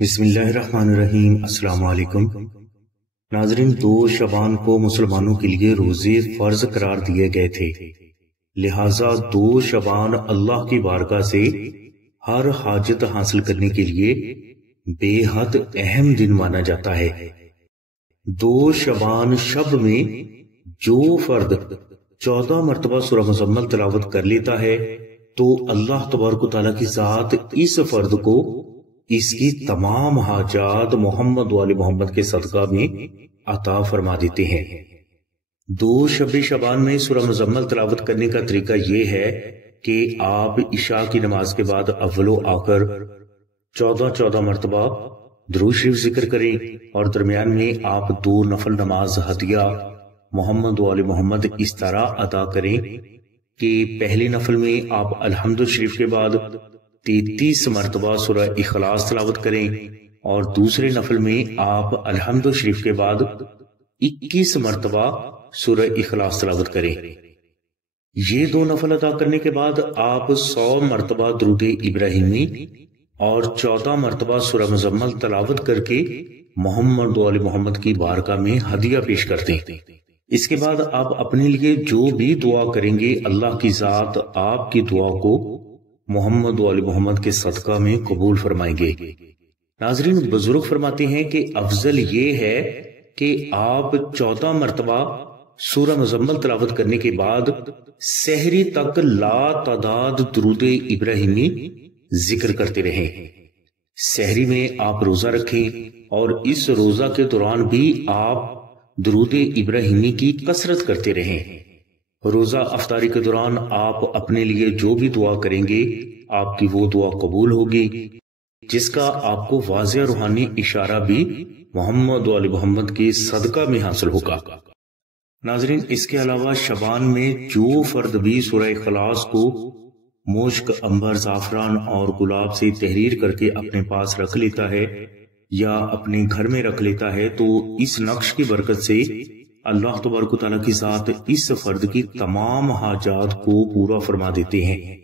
بسم اللہ الرحمن الرحیم۔ السلام علیکم ناظرین، 2 شعبان کو مسلمانوں کے لیے روزے فرض قرار دیے گئے تھے، لہٰذا 2 شعبان اللہ کی بارگاہ سے ہر حاجت حاصل کرنے کے لیے بے حد اہم دن مانا جاتا ہے۔ 2 شعبان شب میں جو فرد 14 مرتبہ سورہ مزمل تلاوت کر لیتا ہے تو اللہ تبارک و تعالیٰ کی ذات اس فرد کو اس کی تمام حاجات محمد و آل محمد کے صدقہ میں عطا فرما دیتے ہیں۔ 2 شب شعبان میں سورہ مزمل تلاوت کرنے کا طریقہ یہ ہے کہ آپ عشاء کی نماز کے بعد اول و آخر 14 مرتبہ درود شریف ذکر کریں اور درمیان میں آپ 2 نفل نماز ہدیہ محمد و آل محمد اس طرح ادا کریں کہ پہلے نفل میں آپ الحمد شریف کے بعد 33 مرتبہ سورہ اخلاص تلاوت کریں اور دوسرے نفل میں آپ الحمد شریف کے بعد 21 مرتبہ سورہ اخلاص تلاوت کریں۔ یہ 2 نفل ادا کرنے کے بعد آپ 100 مرتبہ درود ابراہیمی اور 14 مرتبہ سورہ مزمل تلاوت کر کے محمد و آل محمد کی بارگاہ میں ہدیہ پیش کرتے ہیں۔ اس کے بعد آپ اپنے لیے جو بھی دعا کریں گے اللہ کی ذات آپ کی دعا کو محمد و آل محمد کے صدقہ میں قبول فرمائیں گے۔ ناظرین، بزرگ فرماتے ہیں کہ افضل یہ ہے کہ آپ 14 مرتبہ سورہ مزمل تلاوت کرنے کے بعد سحری تک لا تعداد درود ابراہیمی ذکر کرتے رہیں۔ سحری میں آپ روزہ رکھیں اور اس روزہ کے دوران بھی آپ درود ابراہیمی کی کثرت کرتے رہیں۔ روزہ افطاری کے دوران آپ اپنے لیے جو بھی دعا کریں گے آپ کی وہ دعا قبول ہوگی، جس کا آپ کو واضح روحانی اشارہ بھی محمد و آل محمد کے صدقہ میں حاصل ہوگا۔ ناظرین، اس کے علاوہ شعبان میں جو فرد بھی سورہ اخلاص کو مشک، عنبر، زعفران اور گلاب سے تحریر کر کے اپنے پاس رکھ لیتا ہے یا اپنے گھر میں رکھ لیتا ہے تو اس نقش کی برکت سے اللہ تبارک و تعالیٰ کی ذات اس فرد کی تمام حاجات کو پورا فرما دیتے ہیں۔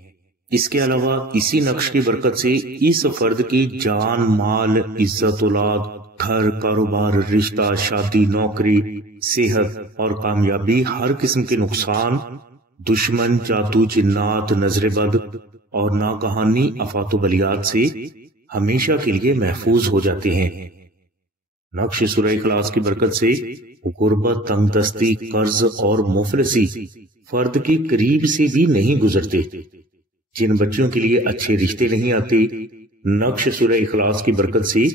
اس کے علاوہ اسی نقش کی برکت سے اس فرد کی جان، مال، عزت، اولاد، گھر، کاروبار، رشتہ، شادی، نوکری، صحت اور کامیابی، ہر قسم کے نقصان، دشمن، جادو، جنات، نظر بد اور ناگہانی آفات و بلیات سے ہمیشہ کے لیے محفوظ ہو جاتے ہیں۔ نقش سورہ اخلاص کی برکت سے غربت، تنگ دستی، قرض اور مفلسی فرد کی قریب سے بھی نہیں گزرتے۔ جن بچوں کے لیے اچھے رشتے نہیں آتے، نقش سورہ اخلاص کی برکت سے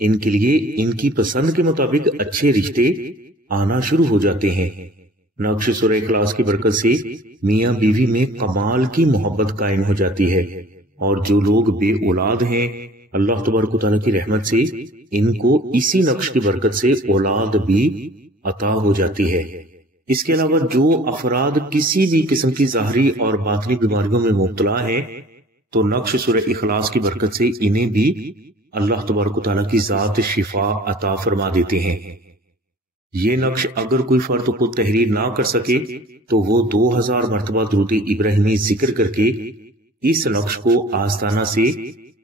ان کے لیے ان کی پسند کے مطابق اچھے رشتے آنا شروع ہو جاتے ہیں۔ نقش سورہ اخلاص کی برکت سے میاں بیوی میں کمال کی محبت قائم ہو جاتی ہے اور جو لوگ بے اولاد ہیں اللہ تبارک و تعالیٰ کی رحمت سے ان کو اسی نقش کی برکت سے اولاد بھی عطا ہو جاتی ہے۔ اس کے علاوہ جو افراد کسی بھی قسم کی ظاہری اور باطنی بیماریوں میں مبتلا ہیں تو نقش سورہ اخلاص کی برکت سے انہیں بھی اللہ تبارک و تعالیٰ کی ذات شفا عطا فرما دیتے ہیں۔ یہ نقش اگر کوئی فرد کو تحریر نہ کر سکے تو وہ 2000 مرتبہ درود ابراہیمی ذکر کر کے اس نقش کو آستانہ سے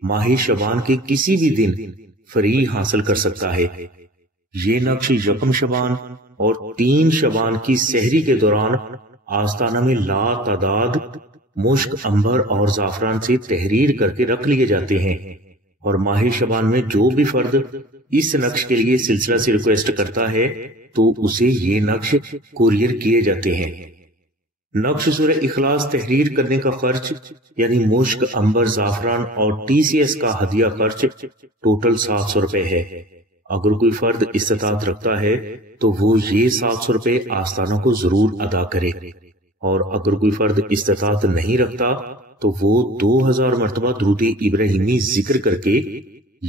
ماہ شعبان کے کسی بھی دن فری حاصل کر سکتا ہے۔ یہ نقش 1 شعبان اور 3 شعبان کی سحری کے دوران آستانہ میں لا تعداد مشک، عنبر اور زعفران سے تحریر کر کے رکھ لیے جاتے ہیں اور ماہ شعبان میں جو بھی فرد اس نقش کے لیے سلسلہ سے ریکویسٹ کرتا ہے تو اسے یہ نقش کوریئر کیے جاتے ہیں۔ نقش سورہ اخلاص تحریر کرنے کا خرچ یعنی مشک، عنبر، زعفران اور TCS کا ہدیہ خرچ ٹوٹل 700 روپے ہے۔ اگر کوئی فرد استطاعت رکھتا ہے تو وہ یہ 700 روپے آستانہ کو ضرور ادا کرے اور اگر کوئی فرد استطاعت نہیں رکھتا تو وہ 2000 مرتبہ درود ابراہیمی ذکر کر کے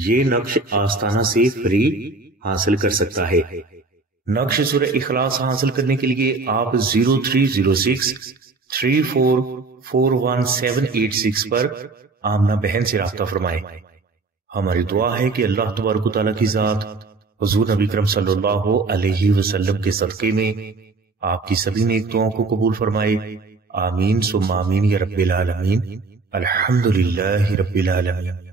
یہ نقش آستانہ سے فری حاصل کر سکتا ہے۔ نقش سورہ اخلاص حاصل کرنے کے لیے آپ 0306 3441 پر آمنہ بہن سے رابطہ فرمائیں۔ ہماری دعا ہے کہ اللہ تبارک و تعالیٰ کی ذات حضور نبی کرم صلی اللہ علیہ وسلم کے صدقے میں آپ کی سبھی نیک دعاؤں کو قبول فرمائے۔ آمین ثم آمین یا رب العالمین۔ الحمدللہ رب العالمین۔